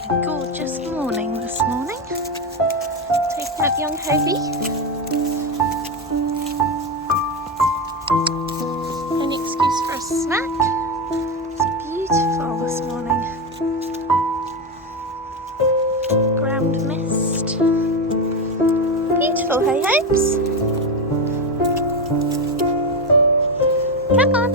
absolutely gorgeous morning this morning. Taking out young Hobie. Any excuse for a snack? It's beautiful this morning. Ground mist. Beautiful, hey hopes. Come on.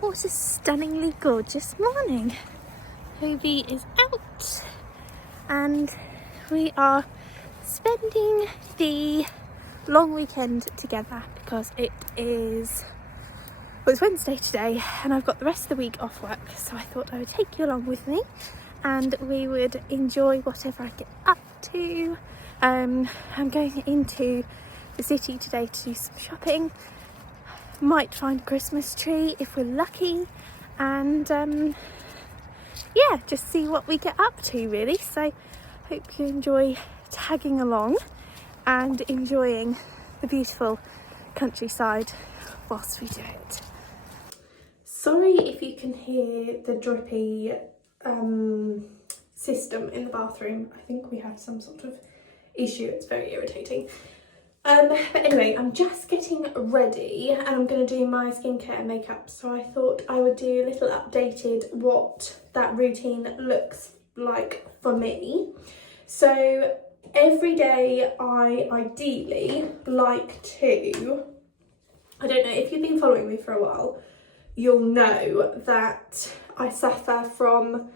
What a stunningly gorgeous morning. Hobie is out and we are spending the long weekend together because it's Wednesday today and I've got the rest of the week off work, so I thought I would take you along with me and we would enjoy whatever I get up to. I'm going into the city today to do some shopping. Might find a Christmas tree if we're lucky, and yeah, just see what we get up to really. So hope you enjoy tagging along and enjoying the beautiful countryside whilst we do it. Sorry if you can hear the drippy system in the bathroom. I think we had some sort of issue. It's very irritating. But anyway, I'm just getting ready and I'm going to do my skincare and makeup, so I thought I would do a little updated what that routine looks like for me. So every day I ideally like to, I don't know if you've been following me for a while, you'll know that I suffer from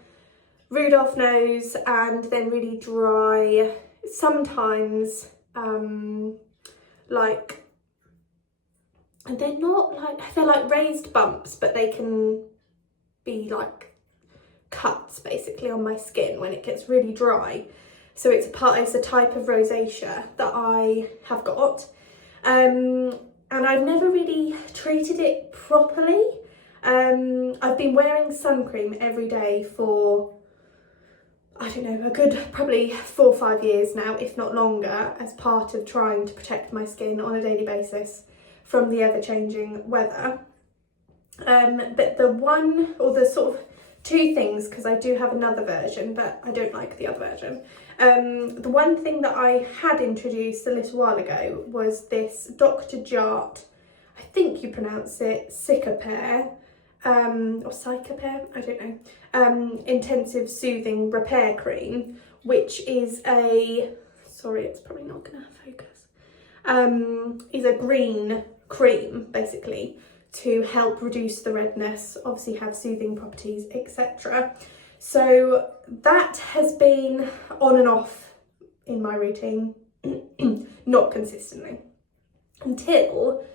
Rudolph nose and then really dry, sometimes they're like raised bumps, but they can be like cuts basically on my skin when it gets really dry. So it's a type of rosacea that I have got, and I've never really treated it properly. I've been wearing sun cream every day for, I don't know, a good probably 4 or 5 years now, if not longer, as part of trying to protect my skin on a daily basis from the ever-changing weather. But the one, or the sort of two things, because I do have another version, but I don't like the other version. The one thing that I had introduced a little while ago was this Dr. Jart, I think you pronounce it Cicapair, or Cicapair, I don't know, intensive soothing repair cream, which is sorry, it's probably not going to focus, is a green cream basically to help reduce the redness, obviously have soothing properties, etc. So that has been on and off in my routine, not consistently, until,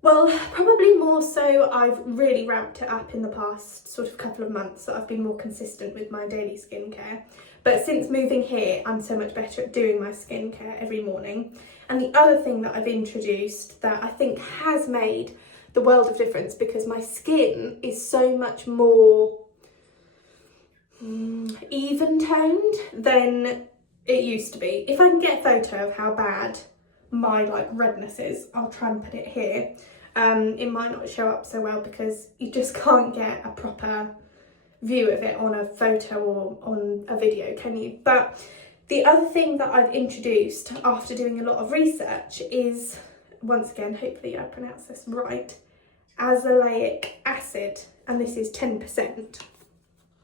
well, probably more so I've really ramped it up in the past sort of couple of months, that I've been more consistent with my daily skincare. But since moving here, I'm so much better at doing my skincare every morning. And the other thing that I've introduced that I think has made the world of difference, because my skin is so much more even toned than it used to be. If I can get a photo of how bad my redness is, I'll try and put it here. It might not show up so well because you just can't get a proper view of it on a photo or on a video, can you? But the other thing that I've introduced after doing a lot of research is, once again, hopefully I pronounce this right, azelaic acid, and this is 10%.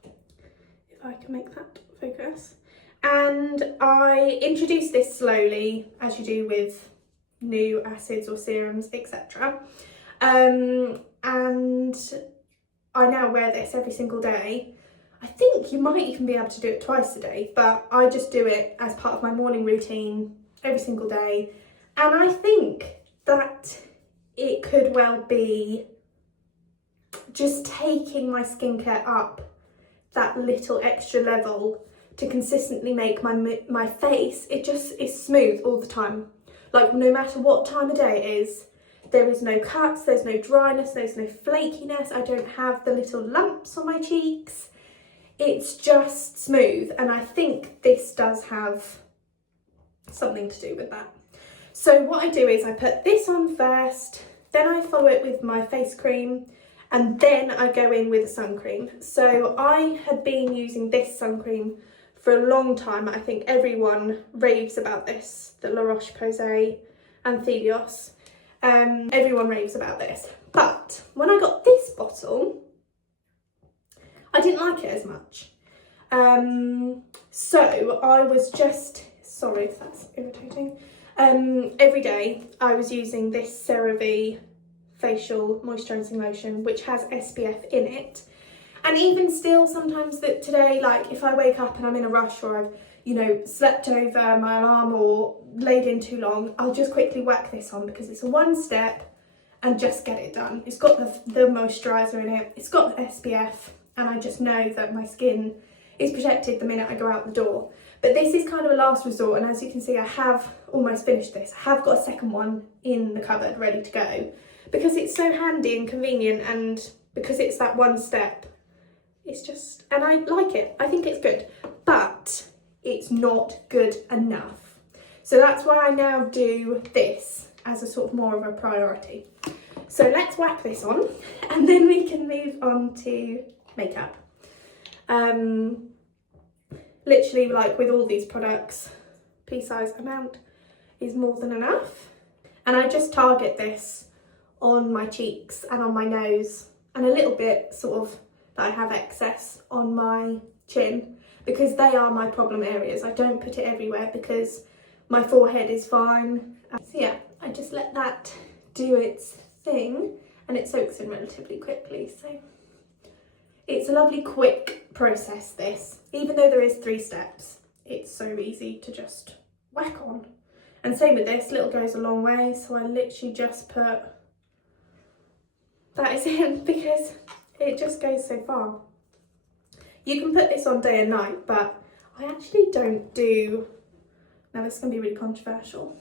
If I can make that focus. And I introduced this slowly, as you do with new acids or serums, etc. And I now wear this every single day. I think you might even be able to do it twice a day, but I just do it as part of my morning routine every single day. And I think that it could well be just taking my skincare up that little extra level to consistently make my face, it just is smooth all the time. Like, no matter what time of day it is, there is no cuts, there's no dryness, there's no flakiness, I don't have the little lumps on my cheeks. it's just smooth, and I think this does have something to do with that. So what I do is I put this on first, then I follow it with my face cream, and then I go in with a sun cream. So I had been using this sun cream for a long time. I think everyone raves about this, the La Roche-Posay and Helios. Everyone raves about this. But when I got this bottle, I didn't like it as much. So I was just, sorry if that's irritating. Every day I was using this CeraVe facial moisturising lotion, which has SPF in it. And even still, sometimes that today, like if I wake up and I'm in a rush, or I've, you know, slept over my alarm or laid in too long, I'll just quickly whack this on because it's a one step and just get it done. It's got the moisturiser in it, it's got the SPF, and I just know that my skin is protected the minute I go out the door. But this is kind of a last resort, and as you can see, I have almost finished this. I have got a second one in the cupboard ready to go because it's so handy and convenient, and because it's that one step, it's just, and I like it. I think it's good, but it's not good enough. So that's why I now do this as a sort of more of a priority. So let's whack this on, and then we can move on to makeup. Literally, like with all these products, pea size amount is more than enough. And I just target this on my cheeks and on my nose, and a little bit sort of that I have excess on my chin, because they are my problem areas. I don't put it everywhere because my forehead is fine. So yeah, I just let that do its thing, and it soaks in relatively quickly. So it's a lovely quick process, this. Even though there is 3 steps, it's so easy to just whack on. And same with this, little goes a long way, so I literally just put that is in because it just goes so far. You can put this on day and night, but I actually don't do, now this is going to be really controversial,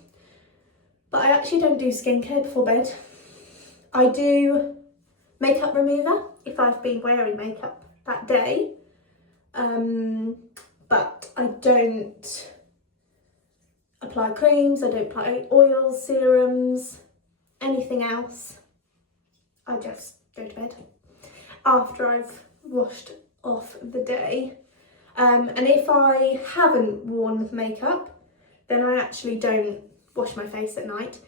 but I actually don't do skincare before bed. I do makeup remover if I've been wearing makeup that day, but I don't apply creams, I don't apply oils, serums, anything else. I just go to bed after I've washed off the day. And if I haven't worn makeup, then I actually don't wash my face at night.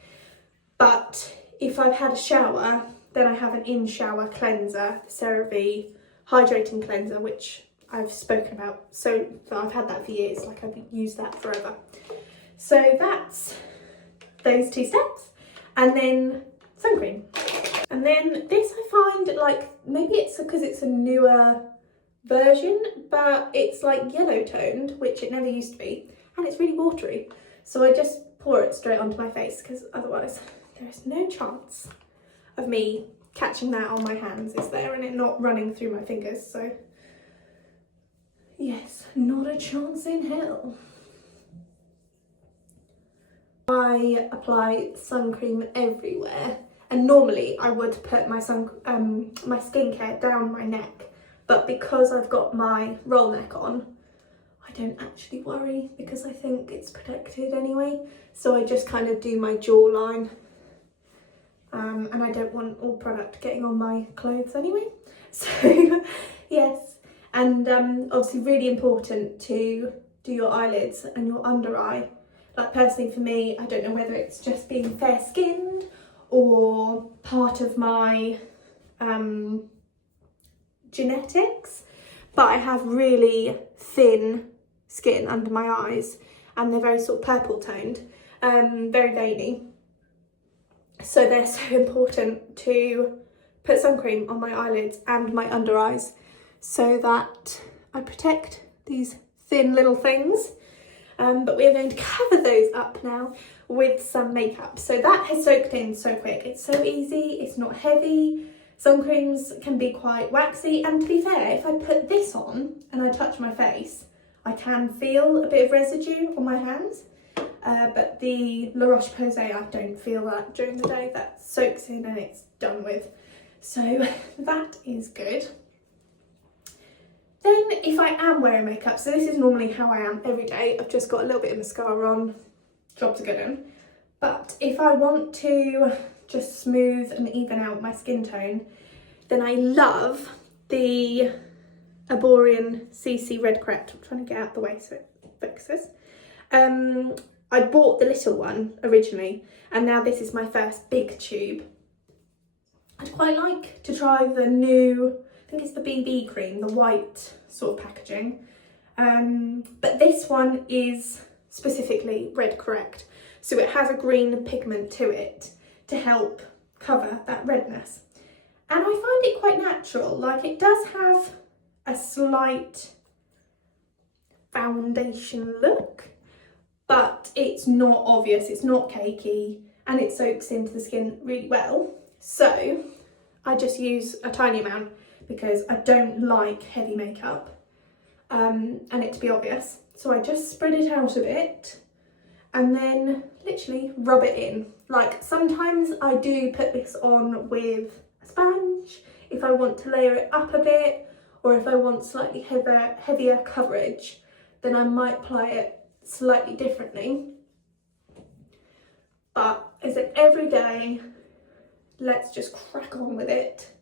But if I've had a shower, then I have an in-shower cleanser, the CeraVe hydrating cleanser, which I've spoken about. So I've had that for years, like I've used that forever. So that's those 2 steps, and then sun cream. And then this I find, like, maybe it's because it's a newer version, but it's like yellow toned, which it never used to be, and it's really watery. So I just pour it straight onto my face, because otherwise there is no chance of me catching that on my hands, is there, and it not running through my fingers. So yes, not a chance in hell. I apply sun cream everywhere, and normally I would put my my skincare down my neck, but because I've got my roll neck on, I don't actually worry because I think it's protected anyway. So I just kind of do my jawline, and I don't want all product getting on my clothes anyway. So yes, and obviously really important to do your eyelids and your under eye. Like personally for me, I don't know whether it's just being fair skinned or part of my genetics, but I have really thin skin under my eyes, and they're very sort of purple toned, very veiny. So they're so important to put sun cream on my eyelids and my under eyes so that I protect these thin little things. But we are going to cover those up now with some makeup. So that has soaked in so quick. It's so easy, it's not heavy. Sun creams can be quite waxy, and to be fair, if I put this on and I touch my face, I can feel a bit of residue on my hands. But the La Roche-Posay, I don't feel that during the day. That soaks in and it's done with. So that is good. Then if I am wearing makeup, so this is normally how I am every day, I've just got a little bit of mascara on, job's a good one. But if I want to just smooth and even out my skin tone, then I love the Arborian CC Red Correct. I'm trying to get out the way so it focuses. I bought the little one originally, and now this is my first big tube. I'd quite like to try the new, I think it's the BB cream, the white sort of packaging. But this one is specifically Red Correct. So it has a green pigment to it to help cover that redness. And I find it quite natural, like it does have a slight foundation look, but it's not obvious, it's not cakey, and it soaks into the skin really well. So I just use a tiny amount because I don't like heavy makeup and it to be obvious. So I just spread it out a bit and then literally rub it in. Like sometimes I do put this on with a sponge if I want to layer it up a bit, or if I want slightly heavier coverage, then I might apply it slightly differently. But as an everyday, let's just crack on with it.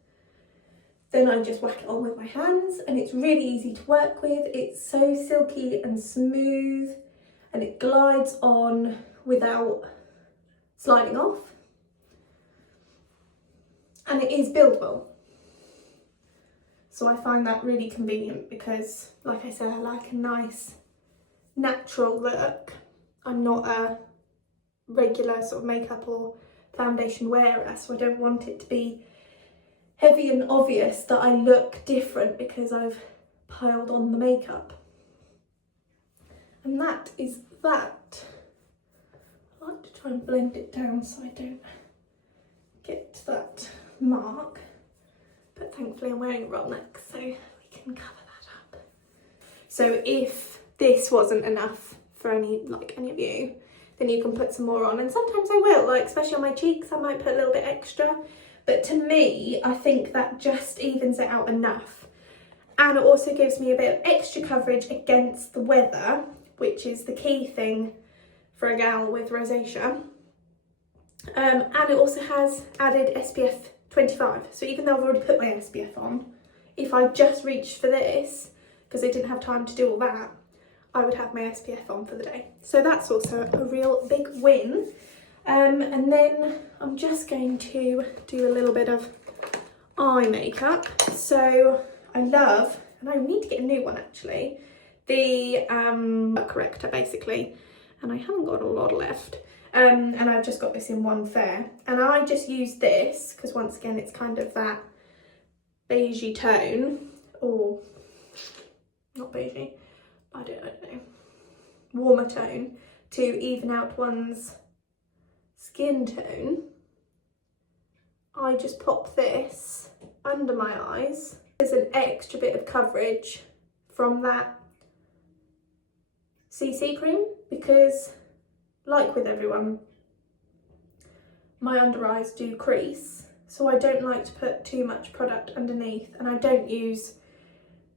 Then I just whack it on with my hands, and it's really easy to work with. It's so silky and smooth, and it glides on without sliding off. And it is buildable. So I find that really convenient because, like I said, I like a nice natural look. I'm not a regular sort of makeup or foundation wearer, so I don't want it to be heavy and obvious that I look different because I've piled on the makeup. And that is that. I like to try and blend it down so I don't get to that mark, but thankfully I'm wearing a roll neck so we can cover that up. So if this wasn't enough for any of you, then you can put some more on, and sometimes I will, like especially on my cheeks I might put a little bit extra, but to me I think that just evens it out enough, and it also gives me a bit of extra coverage against the weather, which is the key thing for a gal with rosacea. And it also has added SPF 25, so even though I've already put my SPF on, if I just reached for this, because I didn't have time to do all that, I would have my SPF on for the day. So that's also a real big win. And then I'm just going to do a little bit of eye makeup. So I love, and I need to get a new one actually, the corrector basically, and I haven't got a lot left. And I've just got this in one fair, and I just use this because once again it's kind of that beigey tone, or not beigey, I don't know, warmer tone to even out one's skin tone. I just pop this under my eyes. There's an extra bit of coverage from that CC cream because, like with everyone, my under eyes do crease, so I don't like to put too much product underneath, and I don't use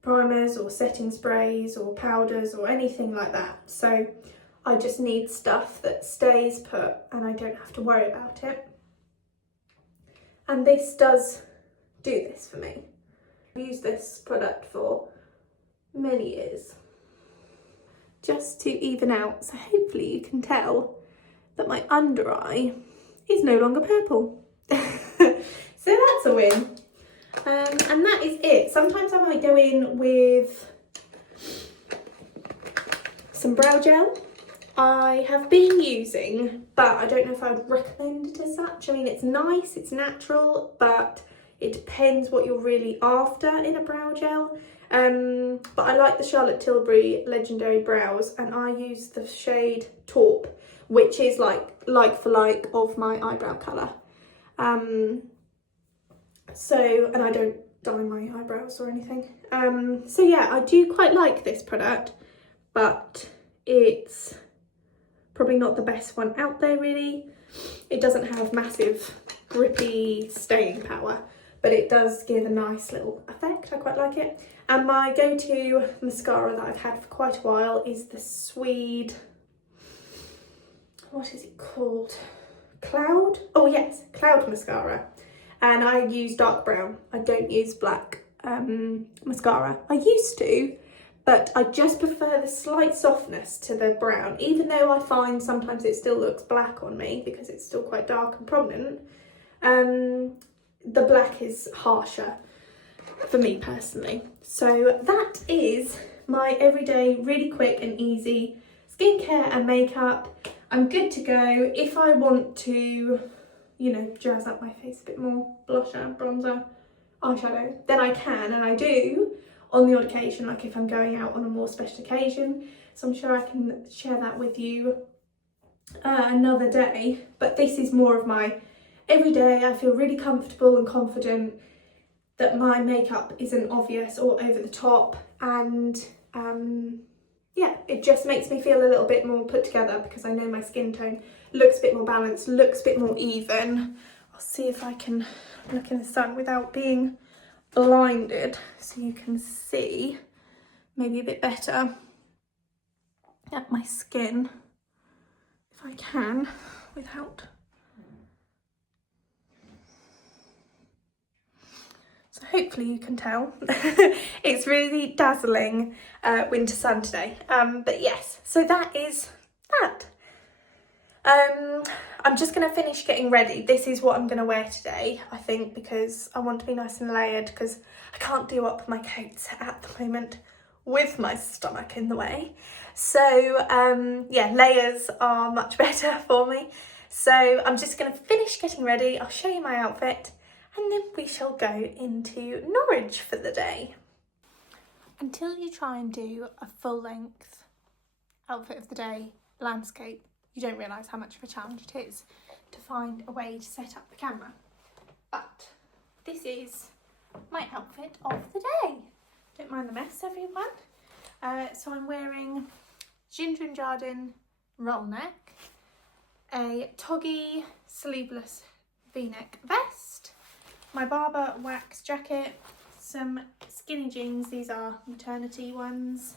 primers or setting sprays or powders or anything like that. So I just need stuff that stays put and I don't have to worry about it. And this does do this for me. I've used this product for many years. Just to even out, so hopefully you can tell that my under eye is no longer purple. So that's a win. And that is it. Sometimes I might go in with some brow gel. I have been using, but I don't know if I would recommend it as such. I mean, it's nice, it's natural, but it depends what you're really after in a brow gel. But I like the Charlotte Tilbury Legendary Brows, and I use the shade Taupe, which is like for like of my eyebrow colour. So, and I don't dye my eyebrows or anything. So yeah, I do quite like this product, but it's probably not the best one out there really. It doesn't have massive grippy staying power, but it does give a nice little effect. I quite like it. And my go-to mascara that I've had for quite a while is the Swede, what is it called? Cloud? Oh yes, Cloud mascara. And I use dark brown. I don't use black mascara. I used to, but I just prefer the slight softness to the brown, even though I find sometimes it still looks black on me because it's still quite dark and prominent. The black is harsher for me personally. So that is my everyday, really quick and easy skincare and makeup. I'm good to go. If I want to, you know, jazz up my face a bit more, blusher, bronzer, eyeshadow, then I can, and I do on the odd occasion, like if I'm going out on a more special occasion. So I'm sure I can share that with you another day. But this is more of my everyday. I feel really comfortable and confident that my makeup isn't obvious or over the top, and yeah, it just makes me feel a little bit more put together because I know my skin tone looks a bit more balanced, looks a bit more even. I'll see if I can look in the sun without being blinded so you can see maybe a bit better at my skin if I can without. So hopefully you can tell. It's really dazzling winter sun today. But yes, so that is that. I'm just going to finish getting ready. This is what I'm going to wear today, I think, because I want to be nice and layered because I can't do up my coats at the moment with my stomach in the way. So yeah, layers are much better for me. So I'm just going to finish getting ready. I'll show you my outfit and then we shall go into Norwich for the day. Until you try and do a full length outfit of the day landscape, you don't realise how much of a challenge it is to find a way to set up the camera. But this is my outfit of the day. Don't mind the mess, everyone. So I'm wearing Ginger and Jardin roll neck, a toggy sleeveless v-neck vest, my Barber wax jacket, some skinny jeans, these are maternity ones,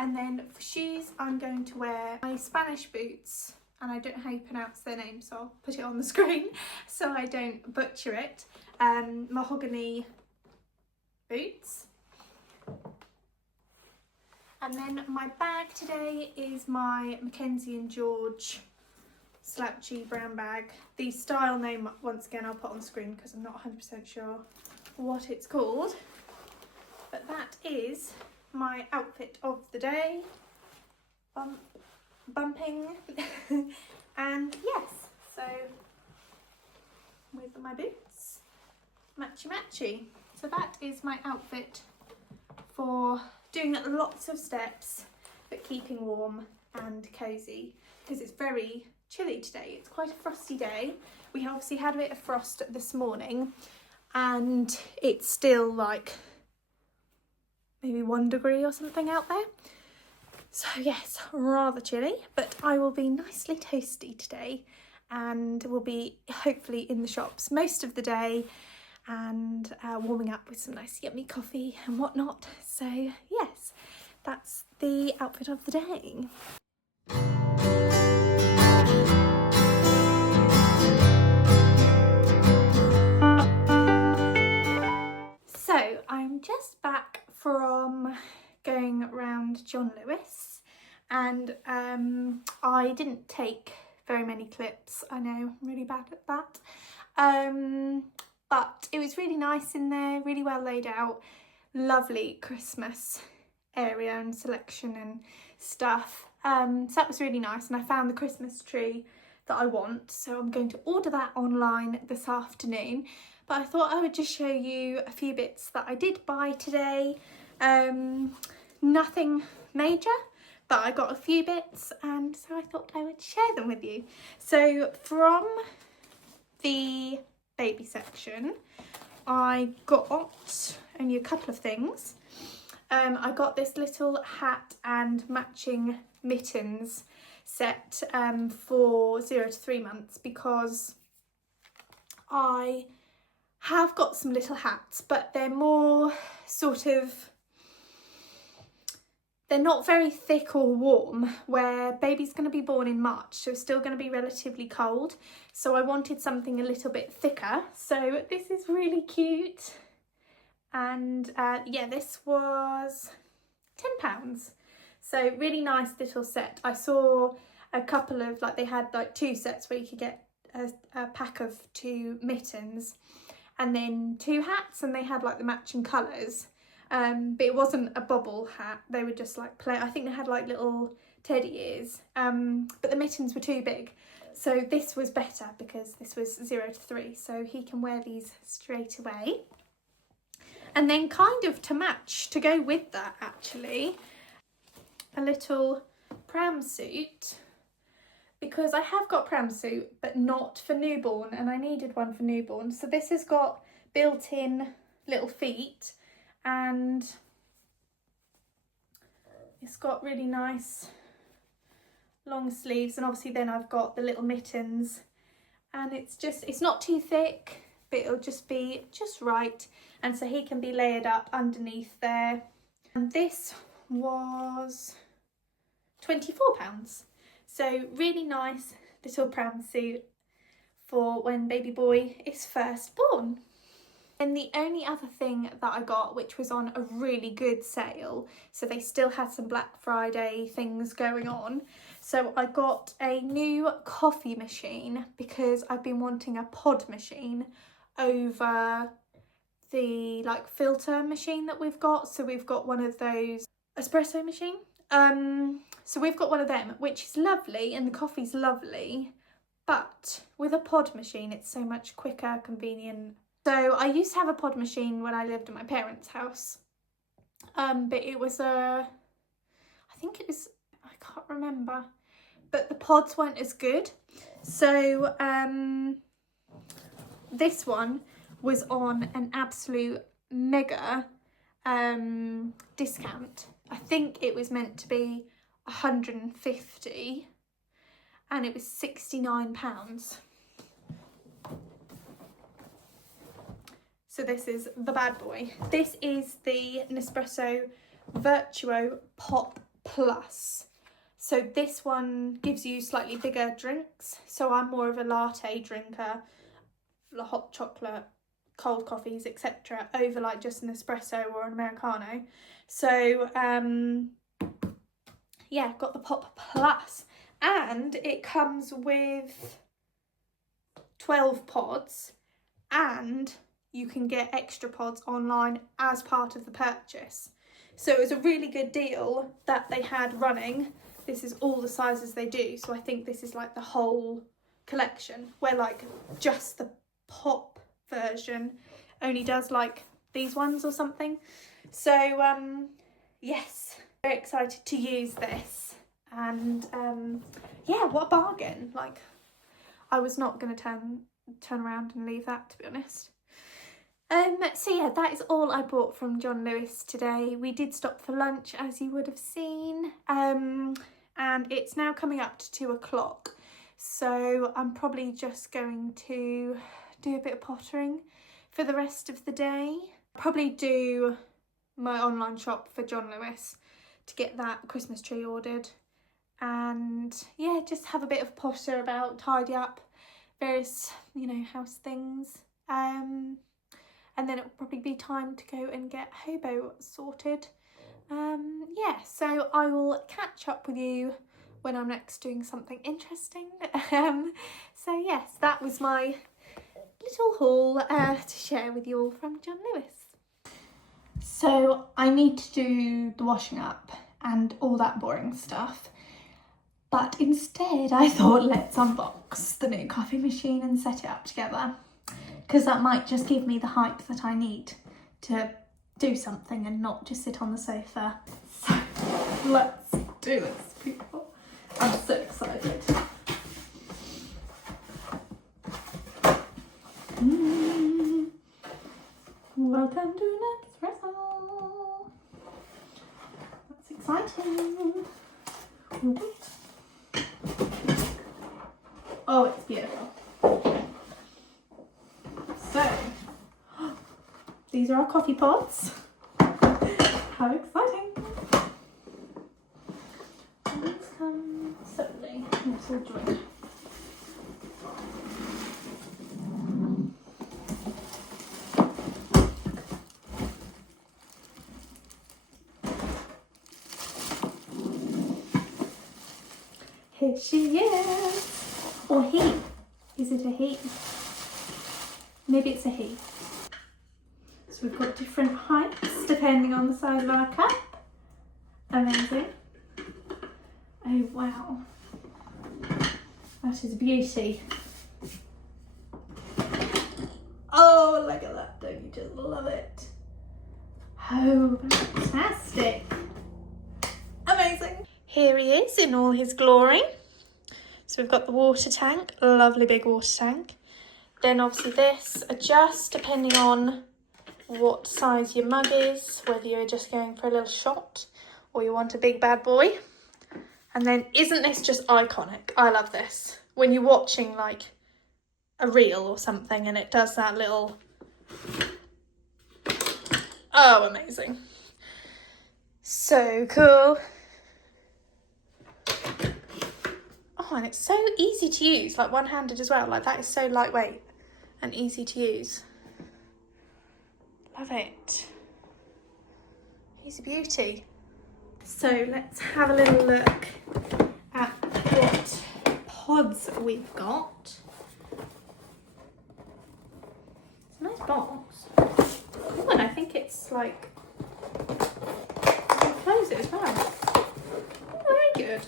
and then for shoes I'm going to wear my Spanish boots, and I don't know how you pronounce their name, so I'll put it on the screen so I don't butcher it. Mahogany boots. And then my bag today is my Mackenzie and George slouchy brown bag. The style name, once again, I'll put on the screen because I'm not 100% sure what it's called. But that is my outfit of the day. Bumping. And yes, so with my boots, matchy matchy. So that is my outfit for doing lots of steps but keeping warm and cosy because it's very chilly today. It's quite a frosty day. We obviously had a bit of frost this morning and it's still like maybe 1 degree or something out there. So yes, rather chilly, but I will be nicely toasty today and will be hopefully in the shops most of the day and warming up with some nice yummy coffee and whatnot. So yes, that's the outfit of the day. So I'm just back from going around John Lewis and I didn't take very many clips. I know, I'm really bad at that. But it was really nice in there, really well laid out, lovely Christmas area and selection and stuff. So that was really nice, and I found the Christmas tree that I want, so I'm going to order that online this afternoon. But I thought I would just show you a few bits that I did buy today. Nothing major, but I got a few bits, and so I thought I would share them with you. So from the baby section, I got only a couple of things. I got this little hat and matching mittens set for 0 to 3 months because I have got some little hats, but they're more sort of they're not very thick or warm, where baby's going to be born in March, so it's still going to be relatively cold. So I wanted something a little bit thicker. So this is really cute. And yeah, this was £10. So really nice little set. I saw a couple of, like, they had like 2 sets where you could get a pack of 2 mittens and then 2 hats, and they had like the matching colours. But it wasn't a bobble hat, they were just like play. I think they had like little teddy ears, but the mittens were too big. So this was better because this was 0 to 3, so he can wear these straight away. And then kind of to match, to go with that actually, a little pram suit, because I have got pram suit but not for newborn, and I needed one for newborn. So this has got built-in little feet, and it's got really nice long sleeves, and obviously then I've got the little mittens, and it's not too thick, but it'll just be just right, and so he can be layered up underneath there. And this was £24. So really nice little pram suit for when baby boy is first born. And the only other thing that I got, which was on a really good sale, so they still had some Black Friday things going on, so I got a new coffee machine because I've been wanting a pod machine over the like filter machine that we've got. So we've got one of those espresso machine, so we've got one of them, which is lovely and the coffee's lovely, but with a pod machine it's so much quicker, convenient. So I used to have a pod machine when I lived at my parents' house, but it was I think it was, I can't remember, but the pods weren't as good. So this one was on an absolute mega discount. I think it was meant to be 150 and it was £69. So this is the bad boy. This is the Nespresso Virtuo Pop Plus. So this one gives you slightly bigger drinks. So I'm more of a latte drinker, hot chocolate, cold coffees, etc., over like just an espresso or an Americano. So yeah, got the Pop Plus, and it comes with 12 pods, and you can get extra pods online as part of the purchase. So it was a really good deal that they had running. This is all the sizes they do, so I think this is like the whole collection, where like just the pop version only does like these ones or something. So yes, very excited to use this, and yeah, what a bargain. Like, I was not going to turn around and leave that, to be honest. So yeah, that is all I bought from John Lewis today. We did stop for lunch, as you would have seen, and it's now coming up to 2 o'clock, so I'm probably just going to do a bit of pottering for the rest of the day. Probably do my online shop for John Lewis to get that Christmas tree ordered, and yeah, just have a bit of potter about, tidy up various, you know, house things, and then it'll probably be time to go and get Hobo sorted. Yeah, so I will catch up with you when I'm next doing something interesting. So yes, that was my little haul to share with you all from John Lewis. So I need to do the washing up and all that boring stuff, but instead I thought, let's unbox the new coffee machine and set it up together, because that might just give me the hype that I need to do something and not just sit on the sofa. So let's do this, people. I'm so excited. Welcome to Nespresso. That's exciting. Oh, it's beautiful. So, these are our coffee pods. How exciting. it's all joined. Here she is. Or he. Is it a he? Maybe it's a he. So we've got different heights depending on the size of our cup. Amazing. Oh wow. That is a beauty. Oh, look at that. Don't you just love it? Oh, fantastic. Amazing. Here he is in all his glory. So we've got the water tank, lovely big water tank. Then obviously this adjusts depending on what size your mug is, whether you're just going for a little shot or you want a big bad boy. And then isn't this just iconic? I love this. When you're watching like a reel or something and it does that little... Oh, amazing. So cool. Oh, and it's so easy to use, like one-handed as well. Like that is so lightweight and easy to use. Love it. He's a beauty. So let's have a little look at what pods we've got. It's a nice box. Oh, and I think it's like, I can close it as well. Oh, very good.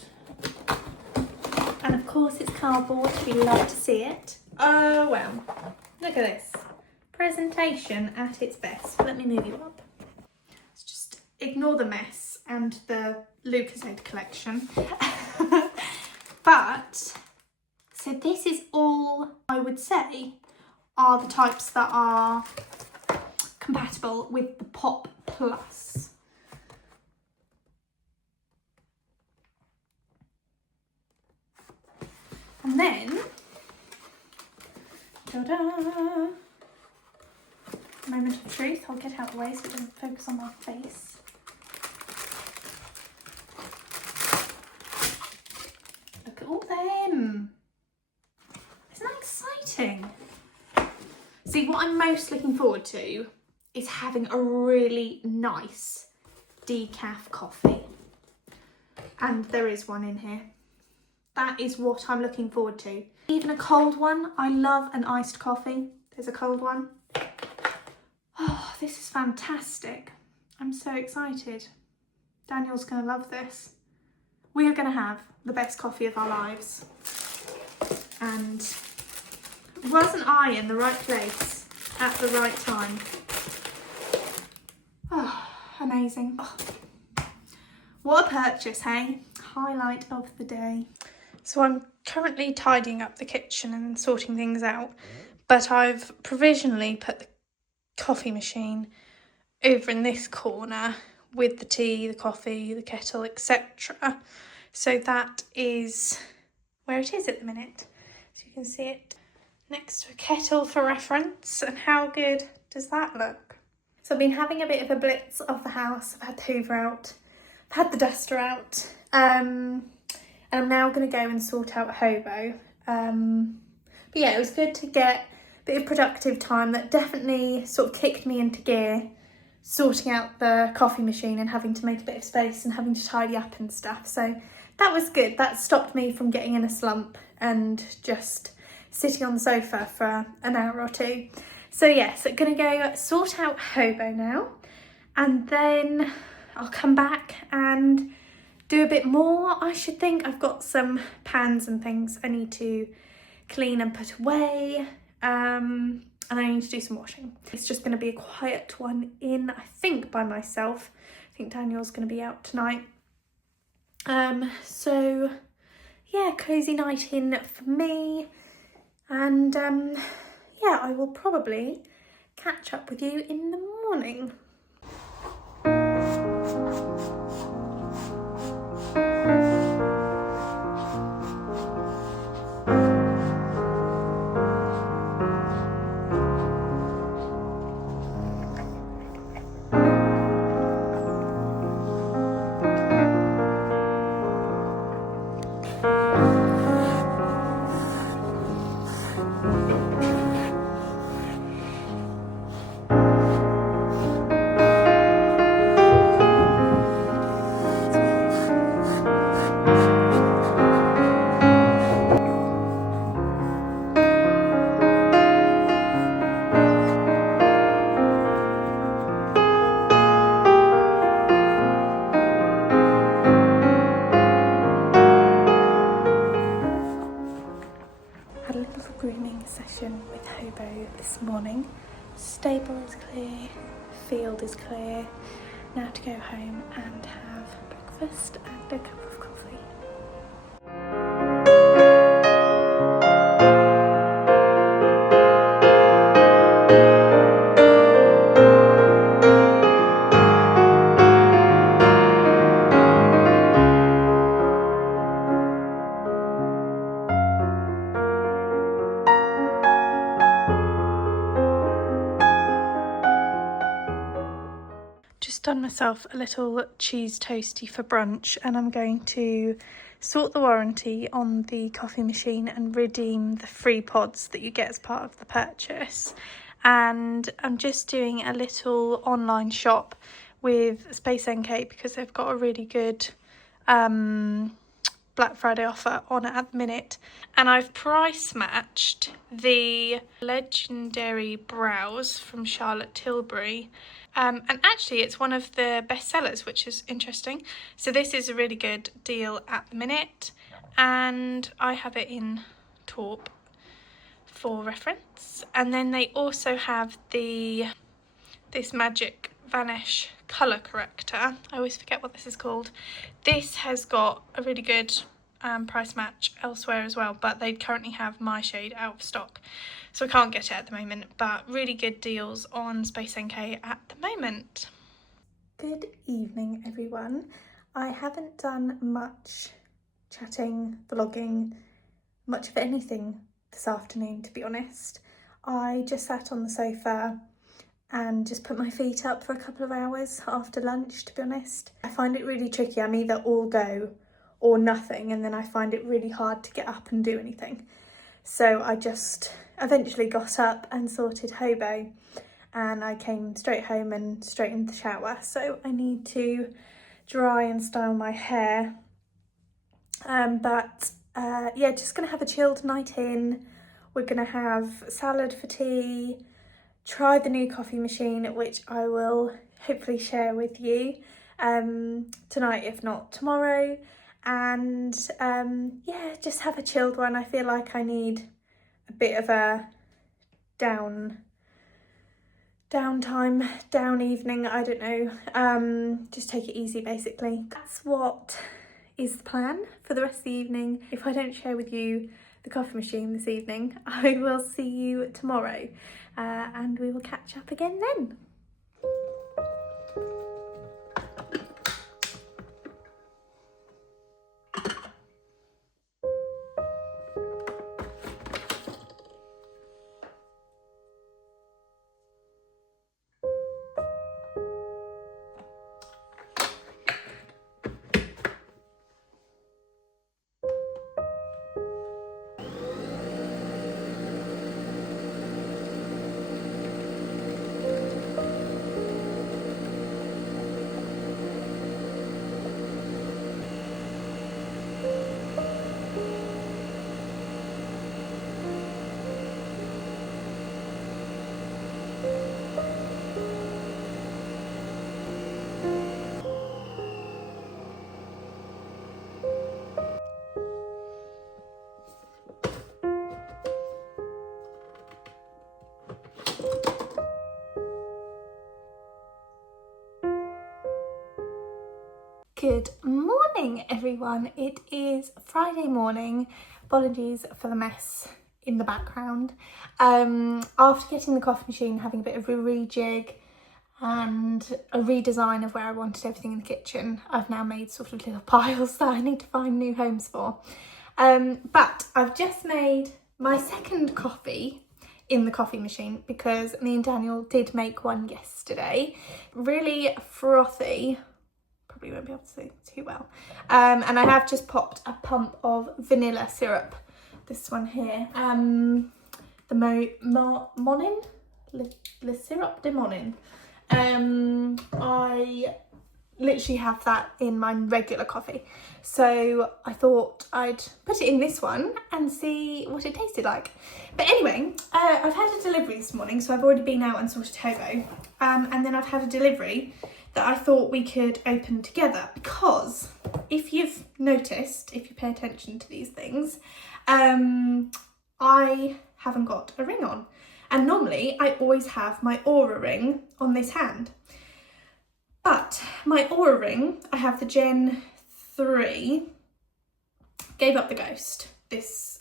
And of course it's cardboard, we love to see it. Oh wow, look at this. Presentation at its best. Let me move you up. Let's just ignore the mess and the Lucozade collection. But, so this is all, I would say, are the types that are compatible with the Pop Plus. And then, ta-da! Moment of truth. I'll get out of the way so it doesn't focus on my face. Look at all them. Isn't that exciting? See, what I'm most looking forward to is having a really nice decaf coffee. And there is one in here. That is what I'm looking forward to. Even a cold one. I love an iced coffee. There's a cold one. Oh, this is fantastic. I'm so excited. Daniel's going to love this. We are going to have the best coffee of our lives. And wasn't I in the right place at the right time? Oh, amazing. Oh. What a purchase, hey? Highlight of the day. So I'm currently tidying up the kitchen and sorting things out, but I've provisionally put the coffee machine over in this corner with the tea, the coffee, the kettle, etc. So that is where it is at the minute. So you can see it next to a kettle for reference. And how good does that look? So I've been having a bit of a blitz of the house. I've had the hoover out, I've had the duster out, and I'm now going to go and sort out Hobo. But yeah, it was good to get bit of productive time that definitely sort of kicked me into gear, sorting out the coffee machine and having to make a bit of space and having to tidy up and stuff. So that was good. That stopped me from getting in a slump and just sitting on the sofa for an hour or two. So yeah, so I'm gonna go sort out Hobo now, and then I'll come back and do a bit more. I should think I've got some pans and things I need to clean and put away. And I need to do some washing. It's just going to be a quiet one in, I think, by myself. I think Daniel's going to be out tonight. So yeah, cozy night in for me. And yeah, I will probably catch up with you in the morning. session with Hobo this morning. Stable is clear, field is clear. Now to go home and have breakfast and a cup of coffee. Just done myself a little cheese toasty for brunch, and I'm going to sort the warranty on the coffee machine and redeem the free pods that you get as part of the purchase. And I'm just doing a little online shop with Space NK because they've got a really good Black Friday offer on it at the minute, and I've price matched the Legendary Brows from Charlotte Tilbury. And actually it's one of the best sellers, which is interesting. So this is a really good deal at the minute, and I have it in taupe for reference. And then they also have this Magic Vanish colour corrector. I always forget what this is called. This has got a really good price match elsewhere as well, but they currently have my shade out of stock, so I can't get it at the moment, but really good deals on Space NK at the moment. Good evening everyone. I haven't done much chatting, vlogging, much of anything this afternoon, to be honest. I just sat on the sofa and just put my feet up for a couple of hours after lunch, to be honest. I find it really tricky. I'm either all go or nothing, and then I find it really hard to get up and do anything. So I just eventually got up and sorted Hobo, and I came straight home and straight into the shower. So I need to dry and style my hair. Yeah, just gonna have a chilled night in. We're gonna have salad for tea, try the new coffee machine, which I will hopefully share with you tonight, if not tomorrow. And yeah, just have a chilled one. I feel like I need a bit of a down evening, I don't know. Just take it easy basically. That's what is the plan for the rest of the evening. If I don't share with you the coffee machine this evening, I will see you tomorrow, and we will catch up again then. Good morning everyone, it is Friday morning. Apologies for the mess in the background. After getting the coffee machine, having a bit of a rejig and a redesign of where I wanted everything in the kitchen, I've now made sort of little piles that I need to find new homes for. But I've just made my second coffee in the coffee machine because me and Daniel did make one yesterday. Really frothy. Probably won't be able to see too well. And I have just popped a pump of vanilla syrup. This one here. The Monin? Le Syrup de Monin. I literally have that in my regular coffee. So I thought I'd put it in this one and see what it tasted like. But anyway, I've had a delivery this morning, so I've already been out and sorted Hobo. And then I've had a delivery that I thought we could open together, because if you've noticed, if you pay attention to these things, I haven't got a ring on. And normally I always have my Oura ring on this hand. But my Oura ring, I have the Gen 3, gave up the ghost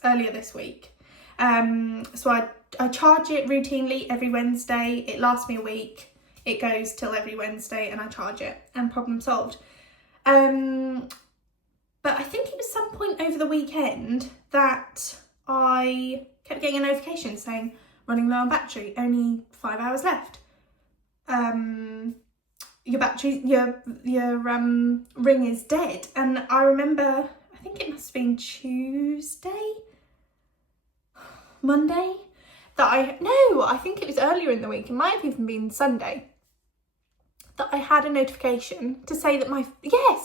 earlier this week. So I charge it routinely every Wednesday. It lasts me a week. It goes till every Wednesday and I charge it, and problem solved. But I think it was some point over the weekend that I kept getting a notification saying, running low on battery, only 5 hours left. Your ring is dead. And I remember, I think it must have been Monday, I think it was earlier in the week, it might have even been Sunday, that I had a notification to say that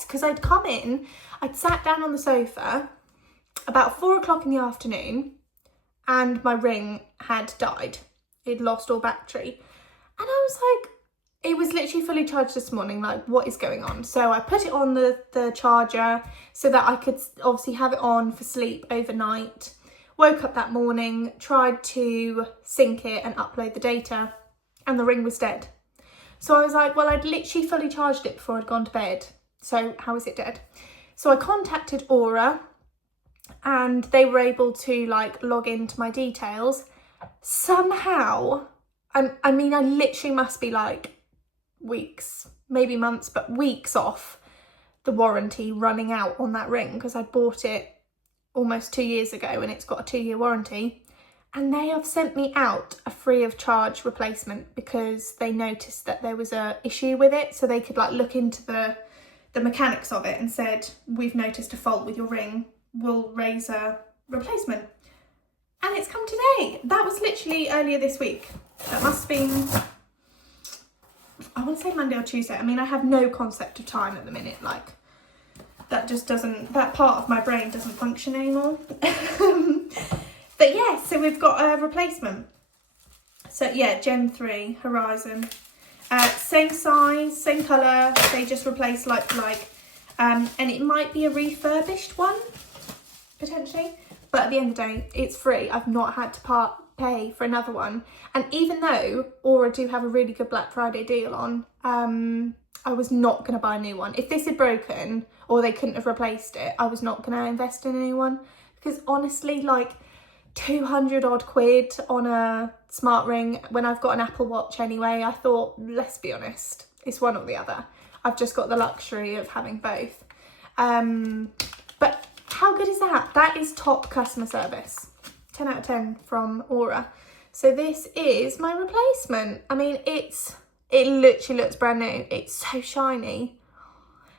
because I'd come in, I'd sat down on the sofa about 4 o'clock in the afternoon and my ring had died. It'd lost all battery. And I was like, it was literally fully charged this morning, like what is going on? So I put it on the charger so that I could obviously have it on for sleep overnight. Woke up that morning, tried to sync it and upload the data, and the ring was dead. So I was like, well, I'd literally fully charged it before I'd gone to bed. So how is it dead? So I contacted Oura and they were able to like log into my details. Somehow, I mean, I literally must be like weeks, maybe months, but weeks off the warranty running out on that ring, because I bought it almost 2 years ago and it's got a 2-year warranty. And they have sent me out a free of charge replacement because they noticed that there was a issue with it. So they could like look into the mechanics of it and said, we've noticed a fault with your ring, we'll raise a replacement. And it's come today. That was literally earlier this week. That must have been, I want to say Monday or Tuesday. I mean, I have no concept of time at the minute. Like that just doesn't, that part of my brain doesn't function anymore. But yeah, so we've got a replacement. So yeah, Gen 3 Horizon. Same size, same colour. They just replaced like. And it might be a refurbished one, potentially. But at the end of the day, it's free. I've not had to pay for another one. And even though Oura do have a really good Black Friday deal on, I was not going to buy a new one. If this had broken or they couldn't have replaced it, I was not going to invest in a new one. Because honestly, like 200 odd quid on a smart ring when I've got an Apple Watch anyway, I thought, let's be honest, it's one or the other. I've just got the luxury of having both. But how good is that? That is top customer service. 10 out of 10 from Oura. So this is my replacement. I mean, it literally looks brand new. It's so shiny.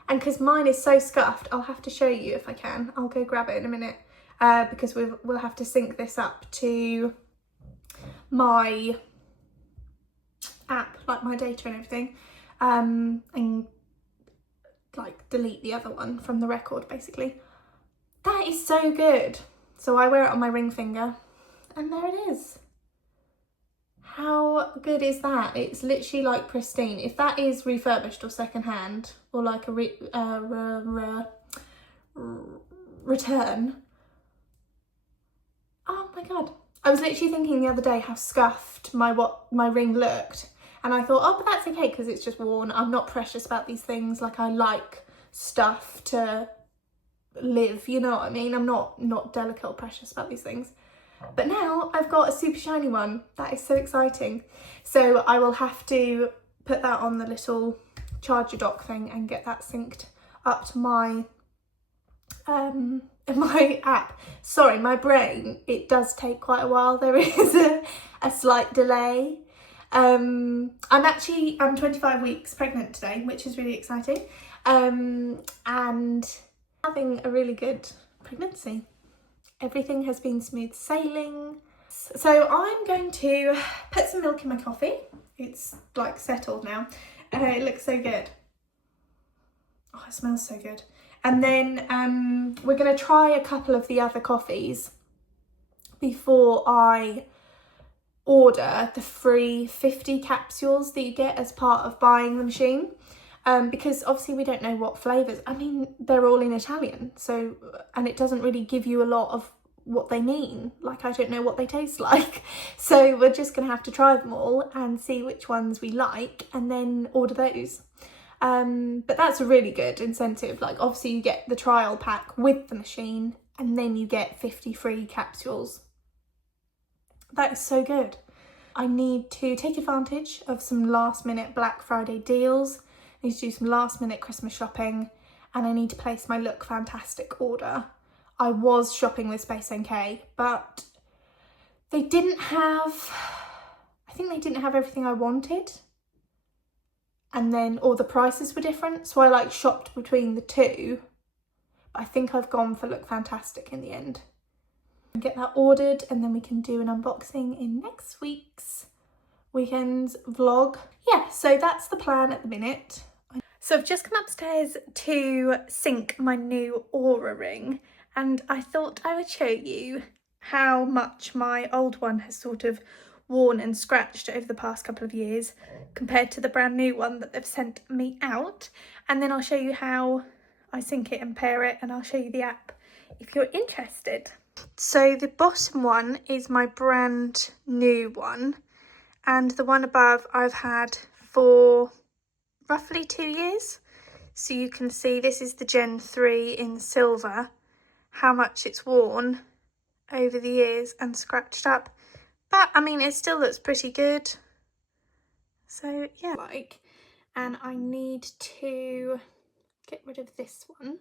And because mine is so scuffed, I'll have to show you if I can. I'll go grab it in a minute. Because we'll have to sync this up to my app, like my data and everything, and like delete the other one from the record, basically. That is so good. So I wear it on my ring finger and there it is. How good is that? It's literally like pristine. If that is refurbished or secondhand or like a return, oh my God. I was literally thinking the other day how scuffed my ring looked. And I thought, oh, but that's okay because it's just worn. I'm not precious about these things. Like I like stuff to live, you know what I mean? I'm not delicate or precious about these things. But now I've got a super shiny one. That is so exciting. So I will have to put that on the little charger dock thing and get that synced up to my app. Sorry, my brain, it does take quite a while. There is a slight delay. I'm 25 weeks pregnant today, which is really exciting. And having a really good pregnancy. Everything has been smooth sailing. So I'm going to put some milk in my coffee. It's like settled now. It looks so good. Oh, it smells so good. And then we're going to try a couple of the other coffees before I order the free 50 capsules that you get as part of buying the machine. Because obviously we don't know what flavours. I mean, they're all in Italian, so, and it doesn't really give you a lot of what they mean. Like, I don't know what they taste like. So we're just gonna have to try them all and see which ones we like and then order those. But that's a really good incentive. Like, obviously you get the trial pack with the machine and then you get 50 free capsules. That is so good. I need to take advantage of some last minute Black Friday deals. I need to do some last minute Christmas shopping, and I need to place my Look Fantastic order. I was shopping with Space NK, but they didn't have, I think they didn't have everything I wanted. And then all the prices were different. So I like shopped between the two. But I think I've gone for Look Fantastic in the end. Get that ordered and then we can do an unboxing in next week's weekend's vlog. Yeah, so that's the plan at the minute. So I've just come upstairs to sync my new Oura ring, and I thought I would show you how much my old one has sort of worn and scratched over the past couple of years compared to the brand new one that they've sent me out. And then I'll show you how I sync it and pair it, and I'll show you the app if you're interested. So the bottom one is my brand new one, and the one above I've had for roughly 2 years. So you can see this is the Gen 3 in silver, how much it's worn over the years and scratched up. But I mean, it still looks pretty good. So yeah. And I need to get rid of this one.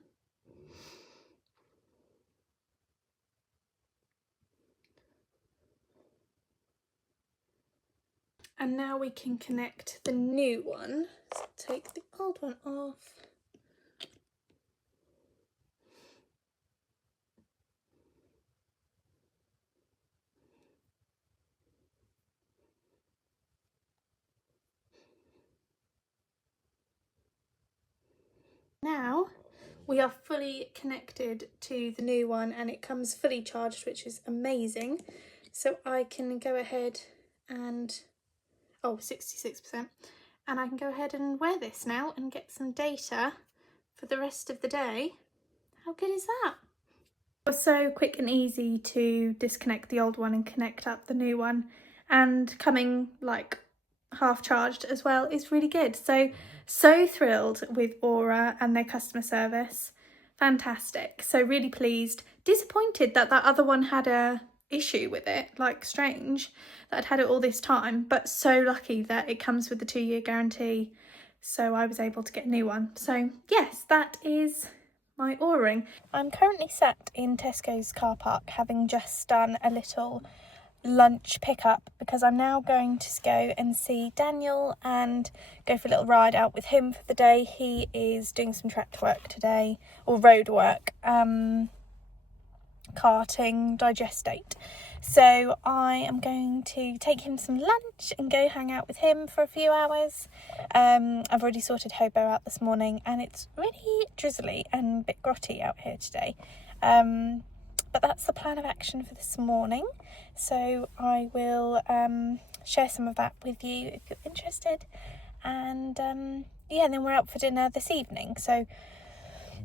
And now we can connect the new one. So take the old one off. Now we are fully connected to the new one, and it comes fully charged, which is amazing. So I can go ahead and, 66%. And I can go ahead and wear this now and get some data for the rest of the day. How good is that? It was so quick and easy to disconnect the old one and connect up the new one, and coming like half charged as well is really good. So thrilled with Oura and their customer service. Fantastic. So really pleased. Disappointed that that other one had a issue with it, like strange that I'd had it all this time, but so lucky that it comes with the 2-year guarantee, so I was able to get a new one. So yes, that is my Oura ring. I'm currently sat in Tesco's car park, having just done a little lunch pickup, because I'm now going to go and see Daniel and go for a little ride out with him for the day. He is doing some tractor work today, or road work, carting digestate. So I am going to take him some lunch and go hang out with him for a few hours. I've already sorted Hobo out this morning, and it's really drizzly and a bit grotty out here today. But that's the plan of action for this morning. So I will share some of that with you if you're interested. And yeah, and then we're out for dinner this evening. So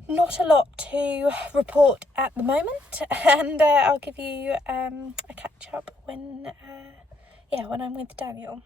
not a lot to report at the moment, and I'll give you a catch up when I'm with Daniel.